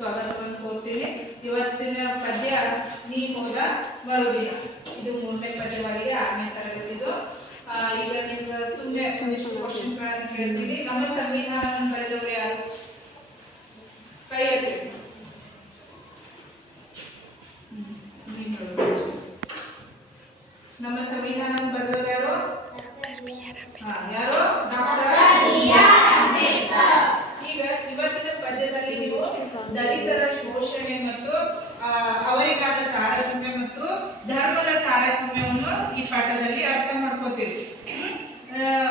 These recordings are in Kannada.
ಸ್ವಾಗತವನ್ನು ಕೋರ್ತೀನಿ. ಇವತ್ತಿನ ಪದ್ಯ ನೀ ಹೋದ ಮರುದಿನ. ಇದು 3ನೇ ಪದ್ಯವಾಗಿದೆ, 6ನೇ ತರಗತಿದು. ಈಗ ನಿಮ್ಗೆ ಸುಮ್ಮನೆ ಒಂದಿಷ್ಟು ಕ್ವಶನ್ಗಳನ್ನು ಕೇಳ್ತೀನಿ. ನಮ್ಮ ಸಂವಿಧಾನವನ್ನು ಬರೆದವರು ಯಾರು? ಕೈ ಎತ್ತಿ. ನಮ್ಮ ಸಂವಿಧಾನವನ್ನು ಬರೆದವರು ಯಾರು? ಯಾರು? ಡಾಕ್ಟರ್ ಅಂಬೇಡ್ಕರ್. ಈಗ ಇವತ್ತಿನ ಪದ್ಯದಲ್ಲಿ ನೀವು ದಲಿತರ ಶೋಷಣೆ ಮತ್ತು ಅವರಿಗಾದ ತಾರತಮ್ಯ ಮತ್ತು ಧರ್ಮದ ತಾರತಮ್ಯವನ್ನು ಈ ಪಾಠದಲ್ಲಿ ಅರ್ಥ ಮಾಡ್ಕೋತೀವಿ.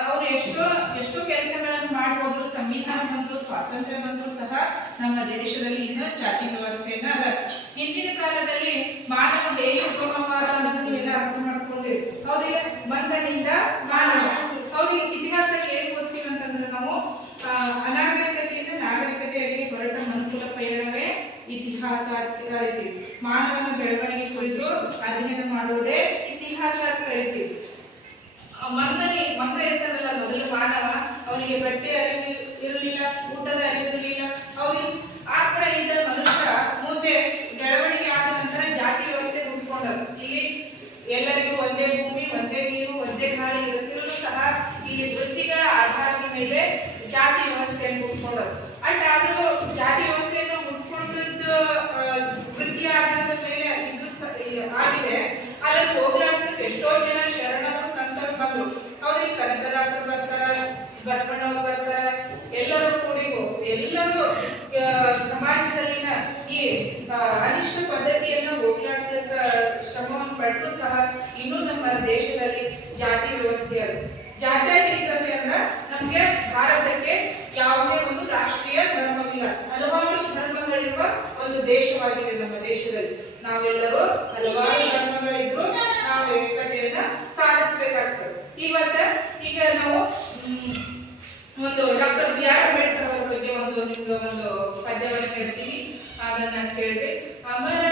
ಅವ್ರು ಎಷ್ಟೋ ಕೆಲಸಗಳನ್ನು ಮಾಡ್ಬೋದು. ಸಂವಿಧಾನ ಬಂದ್ರು, ಸ್ವಾತಂತ್ರ್ಯ ಬಂದ್ರು ಸಹ ನಮ್ಮ ದೇಶದಲ್ಲಿ ಇನ್ನೂ ಜಾತಿ ವ್ಯವಸ್ಥೆಯನ್ನ ಅದ. ಹಿಂದಿನ ಕಾಲದಲ್ಲಿ ಮಾನವ ಹೇಗೆ ಉಗಮವಾದ ಅನ್ನೋದನ್ನ ನೀವೆಲ್ಲ ಅರ್ಥ ಮಾಡ್ಕೊಂಡಿರಿ, ಹೌದಿಲ್ಲ? ಮಂದನಿಂದ ಮಾನವ. ಹೌದಿಲ್ಲ? ಇತಿಹಾಸದಲ್ಲಿ ಏನ್ ಗೊತ್ತೀವಿ ಅಂತಂದ್ರೆ ನಾವು ಅನಾಗರಿಕತೆಯಿಂದ ನಾಗರಿಕತೆಯರಿಗೆ ಹೊರಟ ಮನುಕುಲ ಪಯಣವೇ ಇತಿಹಾಸ ಅಂತ ಕರಿತೀವಿ. ಮಾನವನ ಬೆಳವಣಿಗೆ ಕುರಿತು ಅಧ್ಯಯನ ಮಾಡುವುದೇ ಇತಿಹಾಸ ಅಂತ ಕರಿತೀವಿ. ಮಂಗ ಇರ್ತಾನಲ್ಲ ಮೊದಲು ಮಾನವ, ಅವನಿಗೆ ಬಟ್ಟೆ ಅರಿವು ಇರಲಿಲ್ಲ, ಊಟದ ಅರಿವು ಇರಲಿಲ್ಲ, ಹೌದು. ಆ ತರ ಇದ್ದ ಮನುಷ್ಯ ಮುಂದೆ ಬೆಳವಣಿಗೆ ಆದ ನಂತರ ಜಾತಿ ವ್ಯವಸ್ಥೆ ಹುಟ್ಕೊಂಡರು. ಇಲ್ಲಿ ಎಲ್ಲರಿಗೂ ಒಂದೇ ಭೂಮಿ, ಒಂದೇ ನೀರು, ಒಂದೇ ಗಾಳಿ ಇರುತ್ತಿದ್ರು ಸಹ ಇಲ್ಲಿ ವೃತ್ತಿಗಳ ಆಧಾರದ ಮೇಲೆ ಜಾತಿ ವ್ಯವಸ್ಥೆಯನ್ನು ಹುಟ್ಕೊಂಡರು. ಆದ್ರೂ ಜಾತಿ ವ್ಯವಸ್ಥೆಯನ್ನು ಹುಟ್ಕೊಂಡದ್ದು ವೃತ್ತಿಯ ಆಧಾರದ ಮೇಲೆ ಇದು ಆಗಿದೆ. ಅದನ್ನು ಹೋಗ್ಲಾಡ್ಸಕ್ಕೆ ಎಷ್ಟೋ ಜನ ಶರಣರು ಸಂತರು ಬಂದ್ರು. ಹೌದ್ರಿ, ಕನಕದಾಸರು ಬರ್ತಾರ, ಬಸವಣ್ಣವ್ರು ಬರ್ತಾರ, ಎಲ್ಲರೂ ಕೂಡಿಗೂ ಎಲ್ಲರೂ ಸಮಾಜದಲ್ಲಿನ ಈ ಅನಿಷ್ಟ ಪದ್ಧತಿಯನ್ನು ಹೋಗ್ಲಾಡ್ಸಕ್ಕ ಶ್ರಮವನ್ನು ಪಟ್ಟರು ಸಹ ಇನ್ನೂ ನಮ್ಮ ದೇಶದಲ್ಲಿ ಜಾತಿ ವ್ಯವಸ್ಥೆ ಅದು. ಜಾತ್ಯತೀತತೆ ಅಂದ್ರ ನಮ್ಗೆ ಭಾರತಕ್ಕೆ ಯಾವುದೇ ಒಂದು ರಾಷ್ಟ್ರೀಯ ಧರ್ಮವಿಲ್ಲ, ಹಲವಾರು ಧರ್ಮಗಳಿರುವ ಒಂದು ದೇಶವಾಗಿದೆ ನಮ್ಮ ದೇಶದಲ್ಲಿ. ನಾವೆಲ್ಲರೂ ಹಲವಾರು ಧರ್ಮಗಳಿದ್ರು ನಾವು ಏಕತೆಯನ್ನ ಸಾಧಿಸಬೇಕಾಗ್ತದೆ. ಈಗ ನಾವು ಒಂದು ಡಾಕ್ಟರ್ B.R. ಅಂಬೇಡ್ಕರ್ ಅವರ ಬಗ್ಗೆ ನಿಮ್ಗೆ ಒಂದು ಪದ್ಯವನ್ನು ಹೇಳ್ತೀನಿ, ಅದನ್ನ ಕೇಳ್ರಿ. ಅಮರ